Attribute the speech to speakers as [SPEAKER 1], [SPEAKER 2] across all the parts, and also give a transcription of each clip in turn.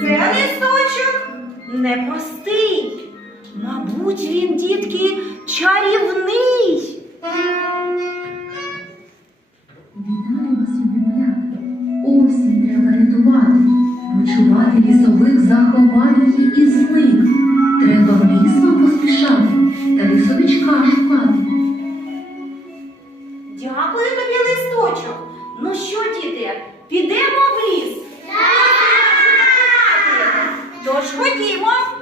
[SPEAKER 1] Це листочок непростий. Мабуть, він, дітки, чарівний.
[SPEAKER 2] Ricky, what?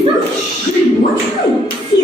[SPEAKER 2] what's that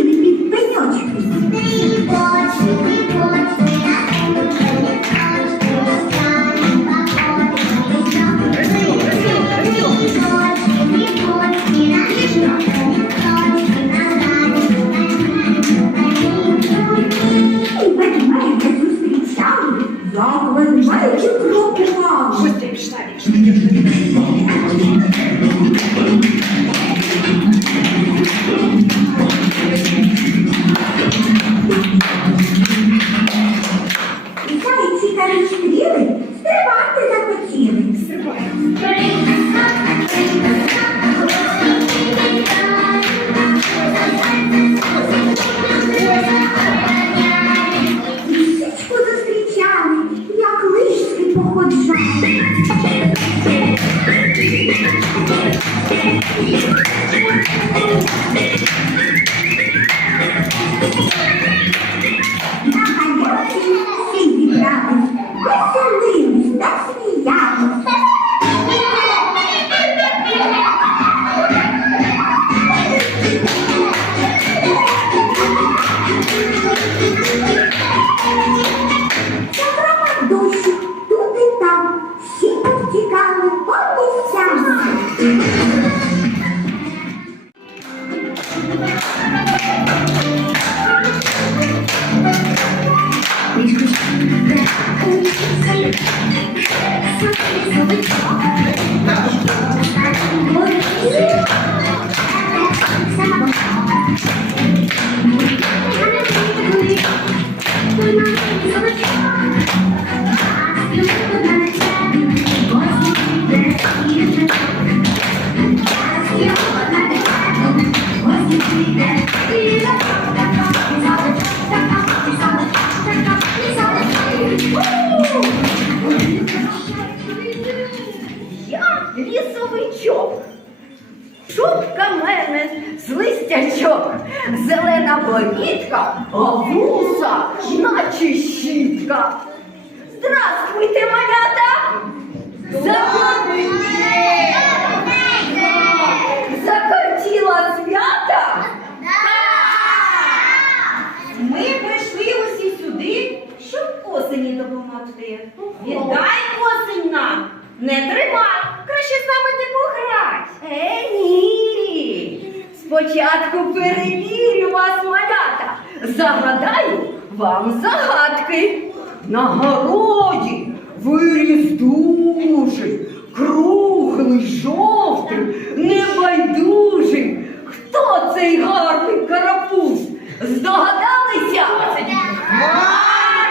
[SPEAKER 2] загадки. На городі виріс дуже, круглий, жовтий, небайдужий. Хто цей гарний карапуз? Здогадалися?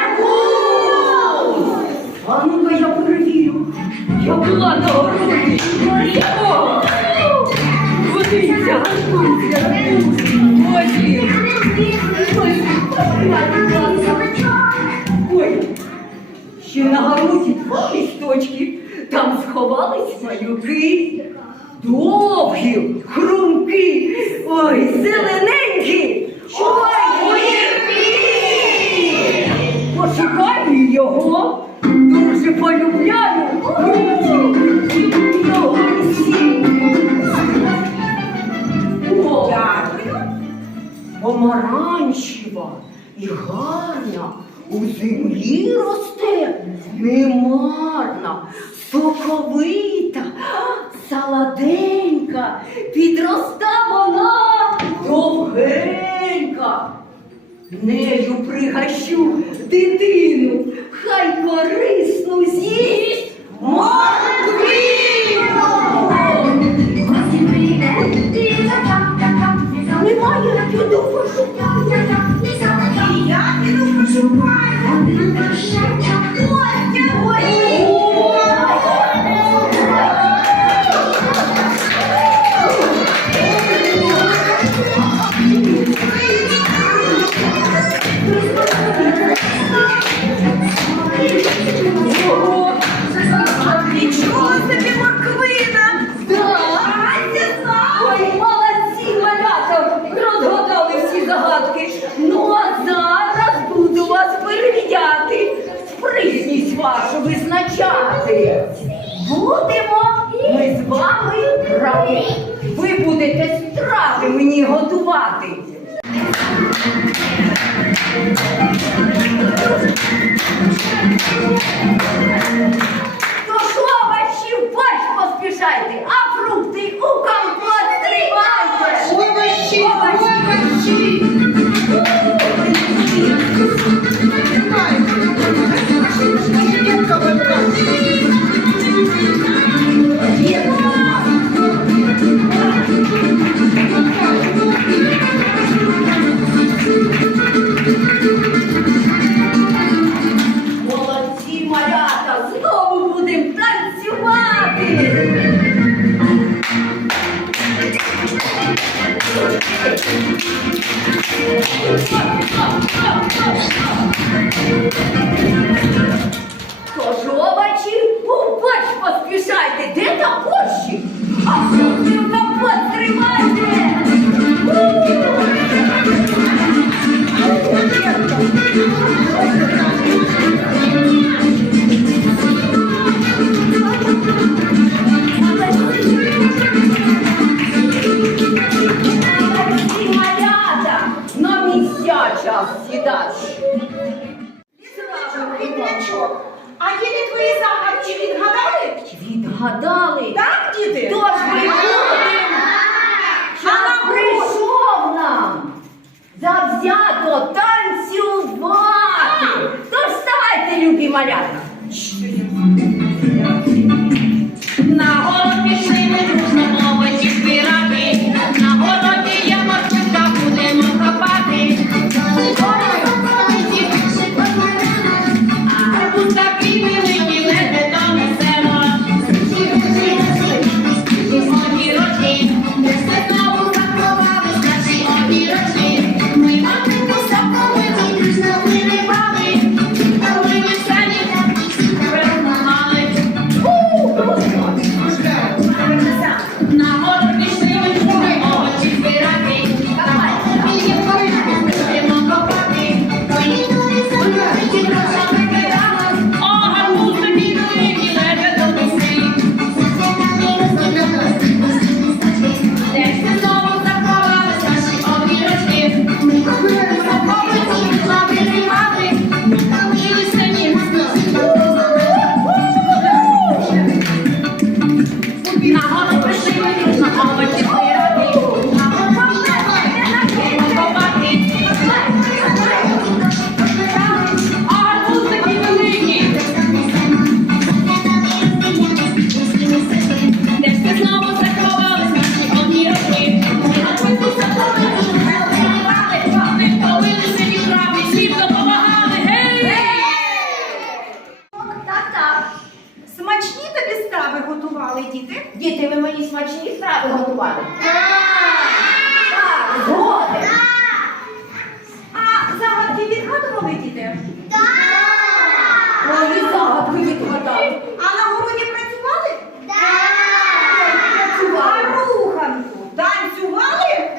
[SPEAKER 2] Гарбуз! А ну-ка я перевірю. Я була на городі. Водиться, гарбуз, гарбуз. Два. Там сховались малюки. Довгі, хрумкі, ой, зелененькі. Ой, огірки! Пошукаю його, дуже полюбляю. Його. Помаранчева і гарна, у землі росте, немарна, соковита, саладенька, підроста вона довгенька. Нею пригощу дитину, хай корисну з'їсть морквину. Thank you. дав з'їдач. Лісничок, вітрячок. А діти твої загадки відгадали? Відгадали? Так, діти? Хто ж ми будемо?
[SPEAKER 3] Прийшов нам завзято танцювати. Тож вставайте, любі малята.
[SPEAKER 2] Діти?
[SPEAKER 3] Ви мені смачні страви готували? Так, згоден.
[SPEAKER 2] А загадки відгадували, діти?
[SPEAKER 3] Ой, і загадку відгадав.
[SPEAKER 2] А на городі працювали?
[SPEAKER 3] Працювали.
[SPEAKER 2] А руханку танцювали?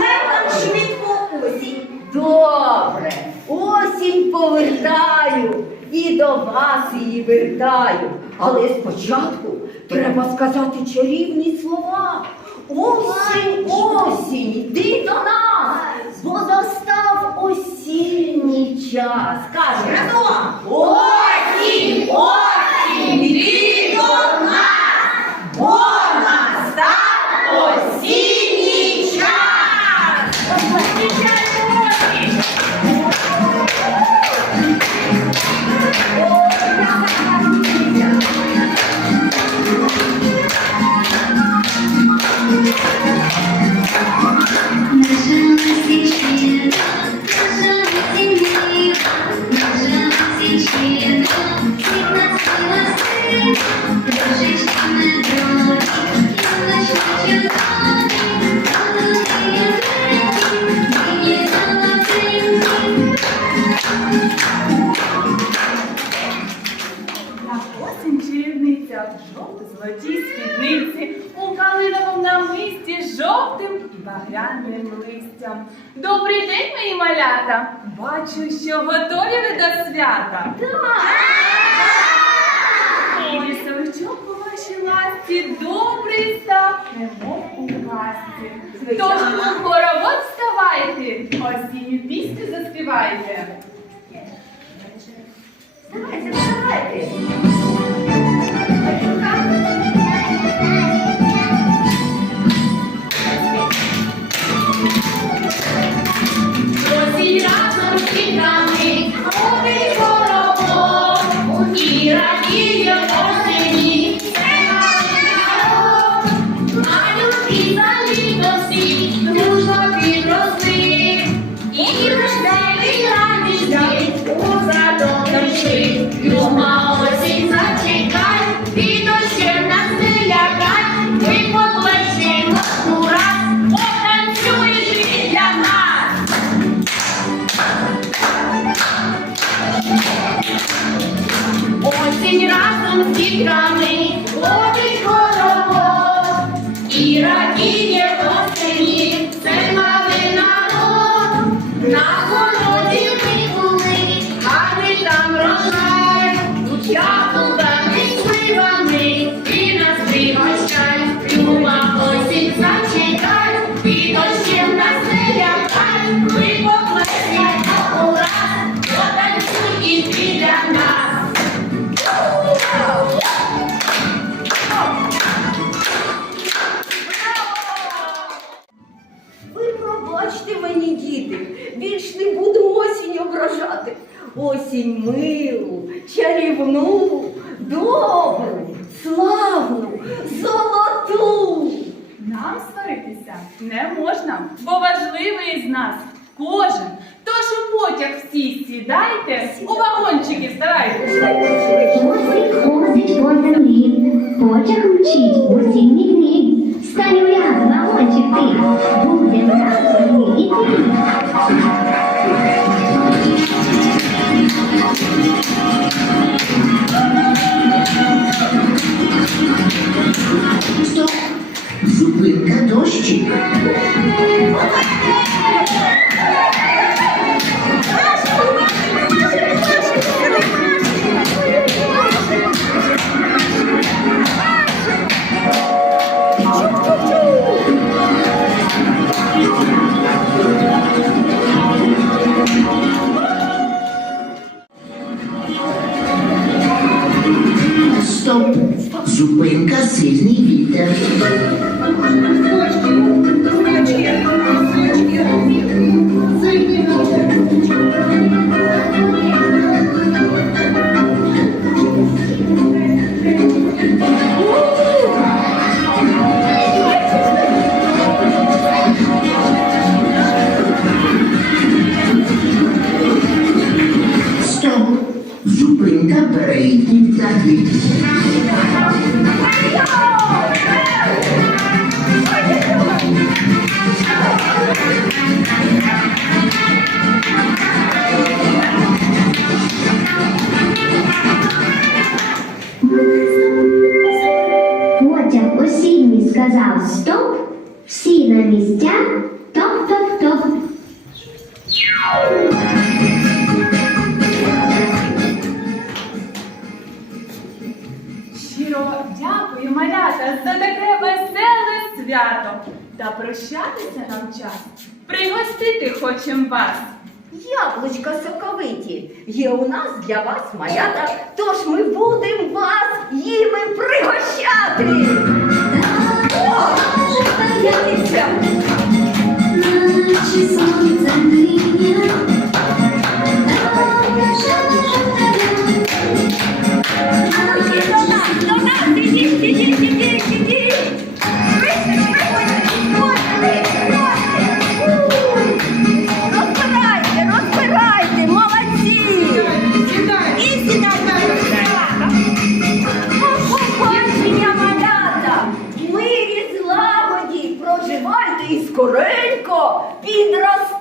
[SPEAKER 2] Нам швидко осінь.
[SPEAKER 3] Добре, осінь повертаю і до вас її вертаю. Але спочатку треба сказати чарівні слова. Осінь, осінь, йди до нас, бо настав осінній час. Каже, осінь, осінь,
[SPEAKER 4] малята! Бачу, що готові ви до свята. Так! І лісовичок у вашій ласті добрий став, немов у казці. Тож у хоровод вставайте, осінню пісню заспівайте.
[SPEAKER 3] давайте, давайте.
[SPEAKER 5] su
[SPEAKER 2] cuenca sísmica. Є у нас для вас малята, тож ми будемо вас їми пригощати. О, Наче сонце мріє. скоренько підростає.